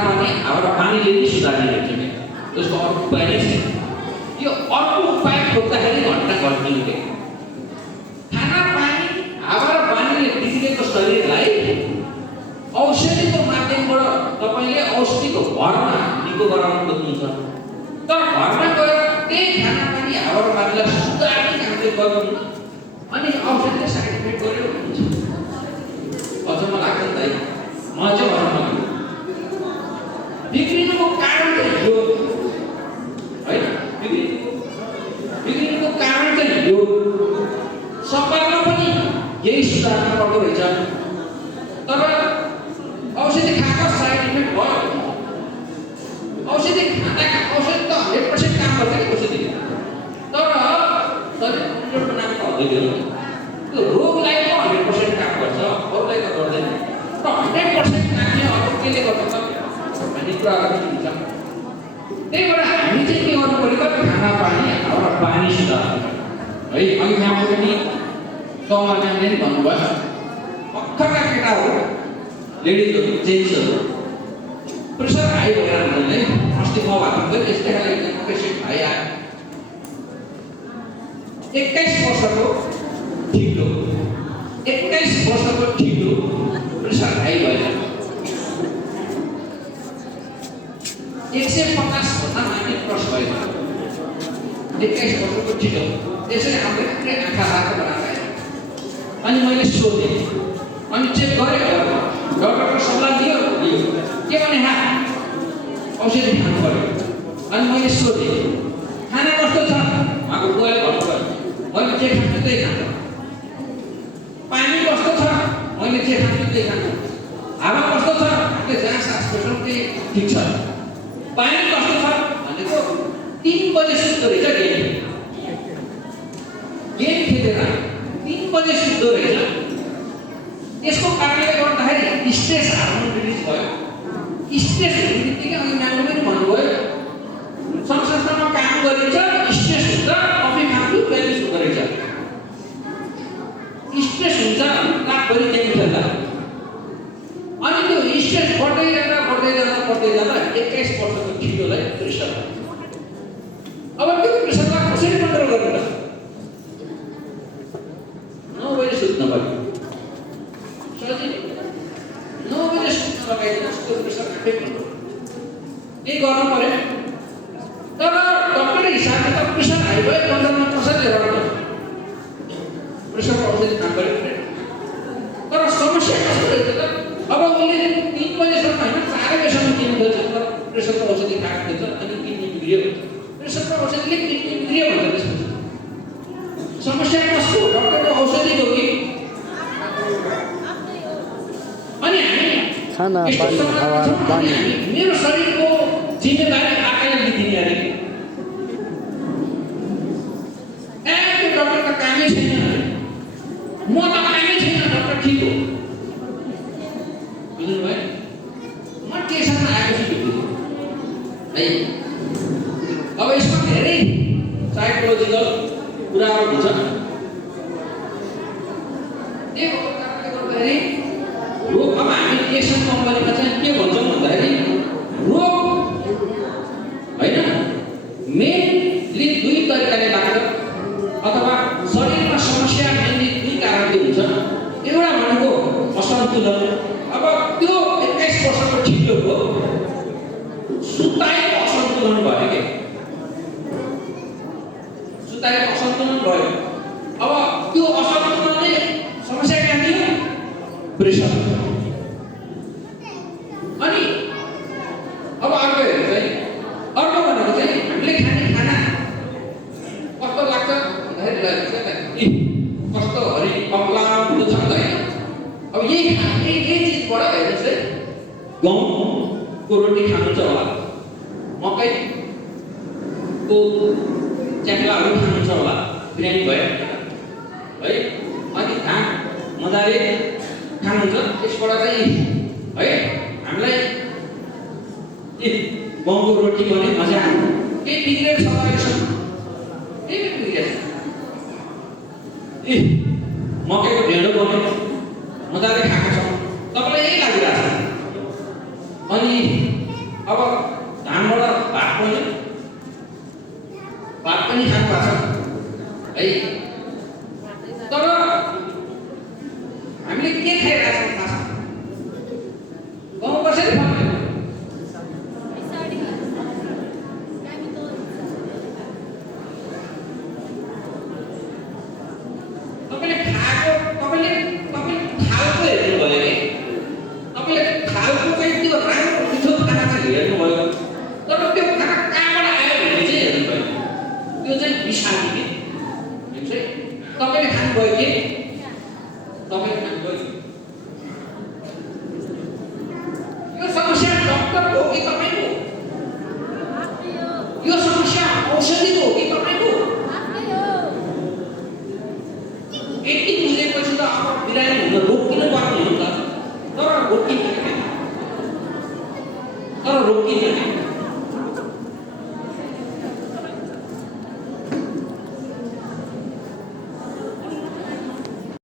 खानापानी हाम्रो पानीले नै सुधार्ने रहेछ क्या, त्यसको अर्को उपाय नै छैन। यो अर्को उपाय खोज्दाखेरि घटना घट्ने के खानापानी हाम्रो पानीले बिग्रेको शरीरलाई औषधिको माध्यमबाट तपाईँले औषधिको भरमा निको गराउनु खोज्नुहुन्छ, तर घरमा गएर त्यही खानापानी हाम्रो पानीलाई सुधार्ने काम चाहिँ गर्नु अनि औषधिले साइड इफेक्ट गर्यो हुन्छ। अझ मलाई लाग्छ नि त म चाहिँ भन्नु बिग्रिनुको कारण चाहिँ यो होइन, बिग्रिनुको कारण चाहिँ यो सबैमा पनि यही सुधार्नु पर्दो रहेछ। तर औषधि खाएको साइड इफेक्ट भयो, औषधि खाँदा औषधि त 100% काम गर्छ कि औषधि, तर कन्ट्रोलको नाम त हुँदैन, त्यो रोगलाई त 100% काम गर्छ, अरूलाई त गर्दैन। र 100% काम चाहिँ अरू केले गर्छ भन्ने कुराहरू हुन्छ। त्यही भएर हामी चाहिँ के गर्नु पऱ्यो त खानापानी हाम्रो पानी सुधार्नु है। अघि यहाँ पनि कमलले भन्नुभयो भर्खरका केटाहरू लेडिजहरू जेन्ट्सहरू प्रेसर हाई भएर हुँदैन। अस्ति म भएको थियो यस्तै खाले पेसेन्ट भाइ आयो, 21 वर्षको ठिलो 21 वर्षको ठिलो प्रेसर हाई भएर 150 भन्दा माथि क्रस भयो। 21 वर्षको ठिलो त्यसरी हाम्रो पुरै आँखा हात बनाएर अनि मैले सोधेँ, अनि चेक गरेँ, डक्टरको सल्लाह दियो के भने औषधि खानु पर्यो। अनि मैले सोधेँ खाना कस्तो छ, उहाँको बुवाले भन्नुभयो मैले जे खान्छु त्यही खान्छु। पानी कस्तो छ, मैले जे खान्छु त्यही खान्छु। हावा कस्तो छ, हामीले जहाँ सास फेर्छौँ त्यही ठिक छ। पानी कस्तो छ भनेको 3 बजे सुत्दो रहेछ, गेम खेलेर 3 बजे सुत्दो रहेछ। यसको कारणले गर्दाखेरि स्ट्रेस हार्मोन रिलिज भयो। स्ट्रेस हुने बित्तिकै अघि म्यामले पनि भन्नुभयो संस्थामा काम गरिन्छ, स्ट्रेस हुन्छ, कफी खान्छु ब्यालेन्स हुँदो रहेछ। स्ट्रेस हुन्छ रातभरि गेम खेल्दा, अनि त्यो स्ट्रेस बढ्दै जाँदा 21 वर्षको ठिलोलाई प्रेसर। अब त्यो प्रेसरलाई कसरी कन्ट्रोल गर्नु त? 9 बजे सुत्नु पर्यो, सजिलो 9 बजे सुत्न लगाइदिनुहोस्, त्यो प्रेसर इफेक्ट हुन्छ। के गर्नु पर्यो? तर डक्टरको हिसाबले त प्रेसर हाई भयो कन्ट्रोलमा कसरी ल्याउनु? प्रेसरको औषधि काम गर्यो, तर समस्या कस्तो रहेछ त? अब उसले 3 बजेसम्म होइन 4 बजेसम्म किन्नु खोज्छ, तर प्रेसरको औषधि खाएको थिएछ अनि किडनी बिग्रियो। प्रेसरको औषधिले किडनी बिग्रियो भन्छ। त्यसपछि समस्या कसको? डक्टरको औषधिको कि? अनि हामी खाना पानी हावा र पानी मेरो शरीरको जिम्मेवारी आफैले लिदिने अरे त्यो डक्टर त कामै छैन, म त कामै छैन, डक्टर ठिक हो। बुझ्नुभयो? म टेन्सनमा आएको छु है। अब यसमा धेरै साइकोलोजिकल कुराहरू हुन्छ। त्यो कारणले गर्दाखेरि रोग अब हामी एक्सन कम्पनीमा चाहिँ के भन्छौँ भन्दाखेरि रोग होइन मेनली 2 तरिकाले लाग्छ, अथवा शरीरमा समस्या मेनली 2 कारणले हुन्छ। एउटा भनेको असन्तुलन। अब त्यो 21 वर्षको ठिलोको सुताइको असन्तुलन भयो के, सुताइको असन्तुलन भयो। अब त्यो असन्तुलनले समस्या कहाँ दियो? प्रेसर। अनि अब अर्को हेर्नु चाहिँ अर्को भनेको चाहिँ हामीले खाने खाना कस्तो लाग्छ भन्दाखेरि कस्तो हरि पक्लाउँदो छ नि त होइन। अब यही चिजबाट हेर्नुहोस् है, गहुँको रोटी खानुहुन्छ होला, मकैको च्याङ्लाहरू खानुहुन्छ होला, बिरयानी भयो है, अनि धान मजाले खानुहुन्छ। त्यसबाट चाहिँ है हामीलाई गहुँको रोटी भने मजा आयो। केही बिग्रेको छ अहिलेसम्म? केही पनि बिग्रेको छ। मकैको ढेँडो बन्यो, मजाले खाएको छ, तपाईँलाई यही लागिरहेको छ। अनि अब धानबाट भात पनि खानु भएको छ है। तर हामीले के खाइरहेको छौँ थाहा छ? गाउँ कसरी फल्दैन? तपाईँले थालको हेर्नुभयो कि तपाईँले थालको चाहिँ त्यो राम्रो मिठो खाना चाहिँ हेर्नुभयो, तर त्यो खाना कहाँबाट आयो भने चाहिँ हेर्नुभयो, त्यो चाहिँ विषादी के तपाईँले खानुभयो कि तपाईँले खानुभयो। यो समस्या डक्टरको हो कि तपाईँको? यो समस्या औषधिको हो कि तपाईँको? यति बुझेपछि त अब बिरामी हुन रोकिनु पर्ने हो त, तर रोकिँदैन।